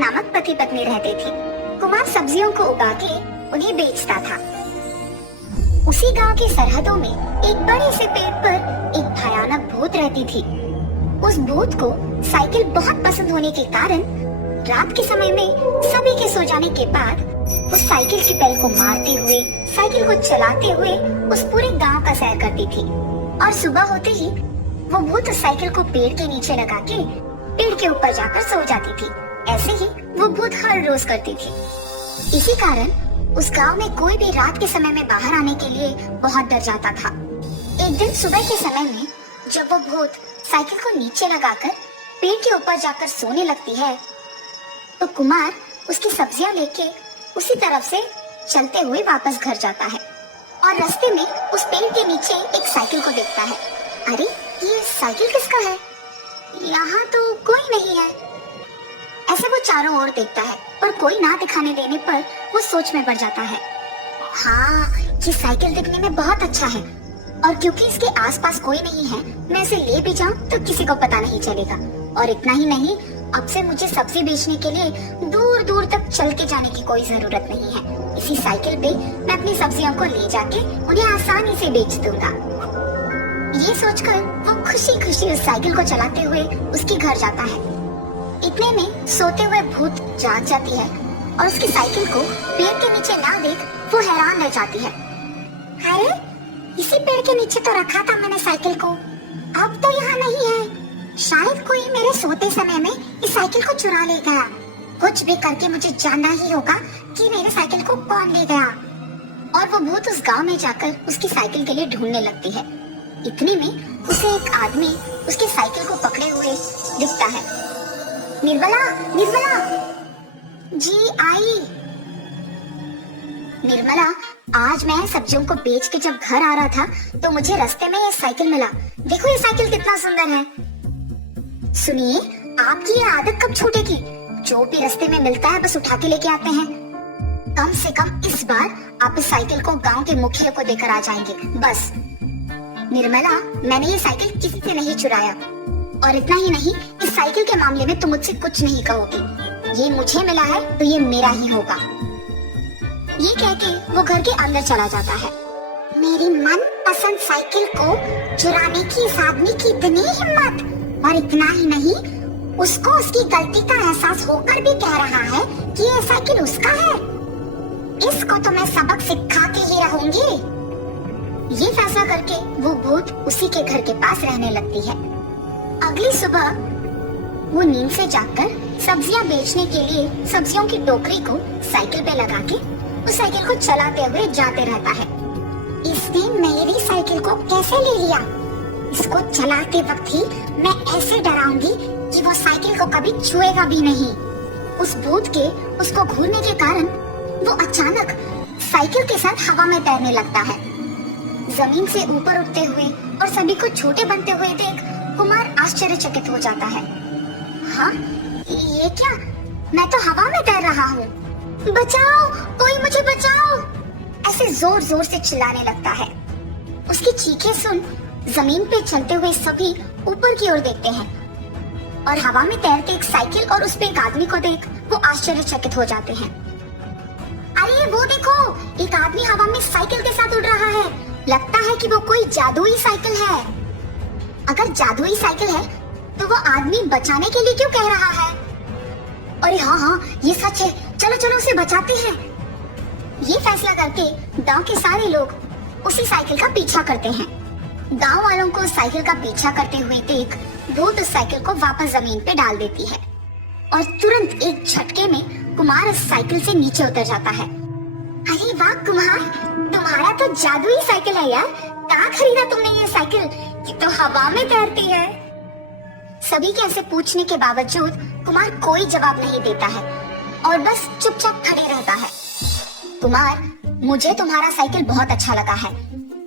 नामक पति पत्नी रहते थे। कुमार सब्जियों को उगा के उन्हें बेचता था। उसी गांव की सरहदों में एक बड़े से पेड़ पर एक भयानक भूत रहती थी। उस भूत को साइकिल बहुत पसंद होने के कारण रात के समय में सभी के सो जाने के बाद उस साइकिल की पैर को मारते हुए, साइकिल को चलाते हुए उस पूरे गांव का सैर करती थी। और सुबह होते ही वो भूत उस साइकिल को पेड़ के नीचे लगा के पेड़ के ऊपर जाकर सो जाती थी। ऐसे ही वो भूत हर रोज करती थी। इसी कारण उस गांव में कोई भी रात के समय में बाहर आने के लिए बहुत डर जाता था। एक दिन सुबह के समय में जब वो भूत साइकिल को नीचे लगाकर पेड़ के ऊपर जाकर सोने लगती है, तो कुमार उसकी सब्जियां लेके उसी तरफ से चलते हुए वापस घर जाता है और रास्ते में उस पेड़ के नीचे एक साइकिल को देखता है। अरे ये साइकिल किसका है? यहाँ तो कोई नहीं है। ऐसे वो चारों ओर देखता है पर कोई ना दिखाने देने पर वो सोच में पड़ जाता है। हाँ, ये साइकिल दिखने में बहुत अच्छा है और क्योंकि इसके आसपास कोई नहीं है, मैं इसे ले भी जाऊं तो किसी को पता नहीं चलेगा। और इतना ही नहीं, अब से मुझे सब्जी बेचने के लिए दूर दूर तक चल के जाने की कोई जरूरत नहीं है। इसी साइकिल पे मैं अपनी सब्जियों को ले जाके उन्हें आसानी से बेच दूंगा। ये सोचकर वो खुशी खुशी उस साइकिल को चलाते हुए उसके घर जाता है। इतने में सोते हुए भूत जाग जाती है और उसकी साइकिल को पेड़ के नीचे ना देख वो हैरान रह जाती है। अरे, इसी पेड़ के नीचे तो रखा था मैंने साइकिल को, अब तो यहाँ नहीं है। शायद कोई मेरे सोते समय में इस साइकिल को चुरा ले गया। कुछ भी करके मुझे जानना ही होगा कि मेरे साइकिल को कौन ले गया। और वो भूत उस गांव में जाकर उसकी साइकिल के लिए ढूंढने लगती है। इतने में उसे एक आदमी उसकी साइकिल को पकड़े हुए दिखता है। निर्मला, निर्मला जी आई। निर्मला, आज मैं सब्जियों को बेच के जब घर आ रहा था तो मुझे रास्ते में ये साइकिल मिला। देखो ये साइकिल कितना सुंदर है। सुनिए, आपकी ये आदत कब छूटेगी? जो भी रास्ते में मिलता है बस उठा के लेके आते हैं। कम से कम इस बार आप इस साइकिल को गांव के मुखिया को देकर आ जाएंगे, बस। निर्मला, मैंने ये साइकिल किसी से नहीं चुराया और इतना ही नहीं, इस साइकिल के मामले में तुम मुझसे कुछ नहीं कहोगे। ये मुझे मिला है तो ये मेरा ही होगा। ये कह के वो घर के अंदर चला जाता है। मेरी मन पसंद साइकिल को चुराने की इस आदमी की इतनी हिम्मत, और इतना ही नहीं, उसको उसकी गलती का एहसास होकर भी कह रहा है कि ये साइकिल उसका है। इसको तो मैं सबक सिखा के ही रहूंगी। ये फैसला करके वो भूत उसी के घर के पास रहने लगती है। अगली सुबह वो नींद से जागकर सब्जियां बेचने के लिए सब्जियों की टोकरी को साइकिल पे लगा के उस साइकिल को चलाते हुए जाते रहता है। इसने मेरी साइकिल को कैसे ले लिया? इसको चलाते वक्त ही मैं ऐसे डराऊंगी कि वो साइकिल को कभी छुएगा भी नहीं। उस भूत के उसको घूरने के कारण वो अचानक साइकिल के साथ हवा में तैरने लगता है। जमीन से ऊपर उठते हुए और सभी को छोटे बनते हुए देख कुमार आश्चर्यचकित हो जाता है। हाँ, ये क्या? मैं तो हवा में तैर रहा हूँ। बचाओ, कोई मुझे बचाओ! ऐसे जोर जोर से चिल्लाने लगता है। उसकी चीखें सुन जमीन पे चलते हुए सभी ऊपर की ओर देखते हैं और हवा में तैरते एक साइकिल और उस पे एक आदमी को देख वो आश्चर्यचकित हो जाते हैं। अरे वो देखो, एक आदमी हवा में साइकिल के साथ उड़ रहा है। लगता है कि वो कोई जादुई साइकिल है। अगर जादुई साइकिल है तो वो आदमी बचाने के लिए क्यों कह रहा है? अरे हाँ, ये सच है। चलो चलो उसे बचाते हैं। ये फैसला करके गांव के सारे लोग उसी साइकिल का पीछा करते हैं। गांव वालों को साइकिल का पीछा करते हुए देख भूत उस साइकिल को वापस जमीन पे डाल देती है और तुरंत एक झटके में कुमार उस साइकिल से नीचे उतर जाता है। अरे वाह कुमार, तुम्हारा तो जादुई साइकिल है यार। कहाँ खरीदा तुमने ये साइकिल? ये तो हवा में तैरती है। सभी के ऐसे पूछने के बावजूद कुमार कोई जवाब नहीं देता है और बस चुपचाप खड़े रहता है। कुमार, मुझे तुम्हारा साइकिल बहुत अच्छा लगा है।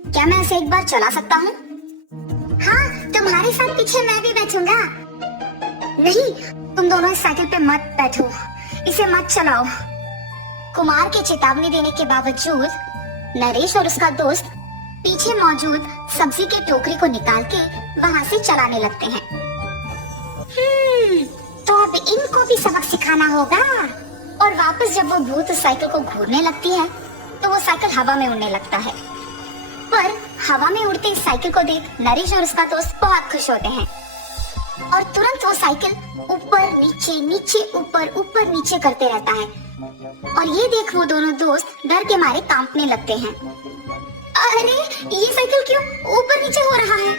क्या मैं इसे एक बार चला सकता हूँ? हाँ, तुम्हारे साथ पीछे मैं भी बैठूंगा। नहीं, तुम दोनों इस साइकिल पे मत बैठो, इसे मत चलाओ। कुमार के चेतावनी देने के बावजूद नरेश और उसका दोस्त पीछे मौजूद सब्जी की टोकरी को निकाल के वहाँ से चलाने लगते हैं। तो अब इनको भी सबक सिखाना होगा। और वापस जब वो भूत उस साइकिल को घूरने लगती है तो वो साइकिल हवा में उड़ने लगता है। पर हवा में उड़ते इस साइकिल को देख नरेश और उसका दोस्त बहुत खुश होते हैं और तुरंत वो साइकिल ऊपर नीचे नीचे ऊपर ऊपर नीचे करते रहता है। और ये देख वो दोनों दोस्त डर के मारे कांपने लगते हैं। अरे ये साइकिल क्यों ऊपर नीचे हो रहा है?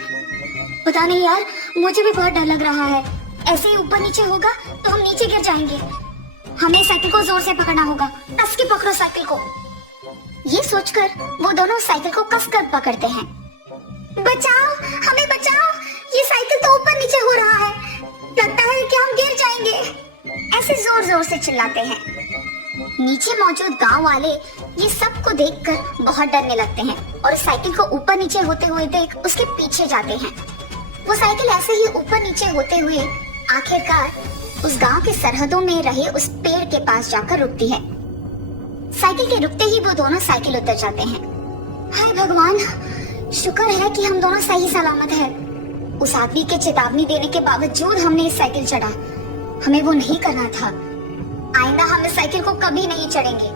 पता नहीं यार, मुझे भी बहुत डर लग रहा है। ऐसे ही ऊपर नीचे होगा तो हम नीचे गिर जाएंगे। हमें साइकिल को जोर से पकड़ना होगा। कस के पकड़ो साइकिल को। ये सोचकर वो दोनों साइकिल को कसकर पकड़ते हैं। बचाओ, हमें बचाओ, ये साइकिल तो ऊपर नीचे हो रहा है, लगता है कि हम गिर जाएंगे। ऐसे जोर जोर से चिल्लाते हैं। नीचे मौजूद गांव वाले ये सब को देखकर बहुत डरने लगते हैं और साइकिल को ऊपर नीचे होते हुए देख उसके पीछे जाते हैं। वो साइकिल ऐसे ही ऊपर नीचे होते हुए आखिरकार उस गांव के सरहदों में रहे उस पेड़ के पास जाकर रुकती है। साइकिल के रुकते ही वो दोनों साइकिल उतर जाते हैं। हाय भगवान, शुक्र है कि हम दोनों सही सलामत हैं। उस आदमी के चेतावनी देने के बावजूद हमने इस साइकिल चढ़ा। हमें वो नहीं करना था। आइंदा हम इस साइकिल को कभी नहीं चढ़ेंगे।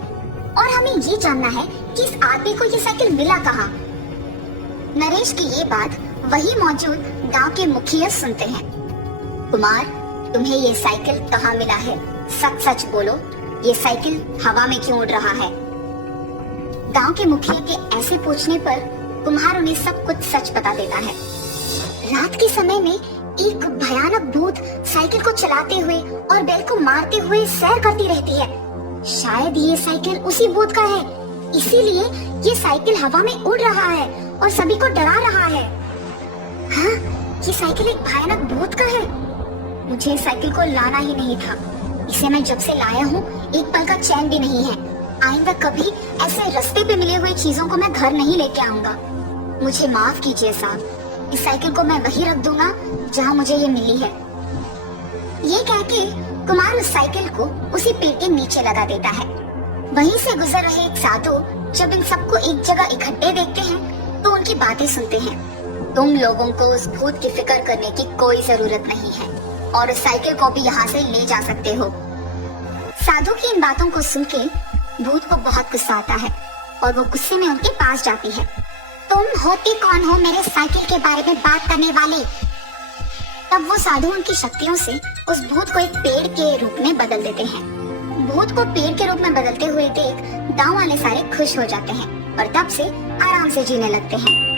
और हमें ये जानना है कि इस आदमी को ये साइकिल मिला कहाँ। नरेश की ये बात वही मौजूद गांव के मुखिया सुनते हैं। कुमार, तुम्हें ये साइकिल कहाँ मिला है? सच सच बोलो, ये साइकिल हवा में क्यों उड़ रहा है? गांव के मुखिया के ऐसे पूछने पर कुम्हार उन्हें सब कुछ सच बता देता है। रात के समय में एक भयानक भूत साइकिल को चलाते हुए और बैल को मारते हुए सैर करती रहती है। शायद ये साइकिल उसी भूत का है, इसीलिए ये साइकिल हवा में उड़ रहा है और सभी को डरा रहा है। हाँ, ये साइकिल एक भयानक भूत का है। मुझे इस साइकिल को लाना ही नहीं था। इसे मैं जब से लाया हूँ एक पल का चैन भी नहीं है। आइंदा कभी ऐसे रास्ते पे मिले हुए चीजों को मैं घर नहीं लेके आऊंगा। मुझे माफ कीजिए साहब, इस साइकिल को मैं वहीं रख दूंगा जहाँ मुझे ये मिली है। ये कह के कुमार उस साइकिल को उसी पेड़ के नीचे लगा देता है। वहीं से गुजर रहे एक साधु जब इन सबको एक जगह इकट्ठे देखते हैं तो उनकी बातें सुनते हैं। तुम लोगों को उस भूत की फिक्र करने की कोई जरूरत नहीं है और उस साइकिल को भी यहाँ से ले जा सकते हो। साधु की इन बातों को सुन के भूत को बहुत गुस्सा आता है और वो गुस्से में उनके पास जाती है। तुम होती कौन हो मेरे साइकिल के बारे में बात करने वाले? तब वो साधु उनकी शक्तियों से उस भूत को एक पेड़ के रूप में बदल देते हैं। भूत को पेड़ के रूप में बदलते हुए देख गांव वाले सारे खुश हो जाते हैं और तब से आराम से जीने लगते हैं।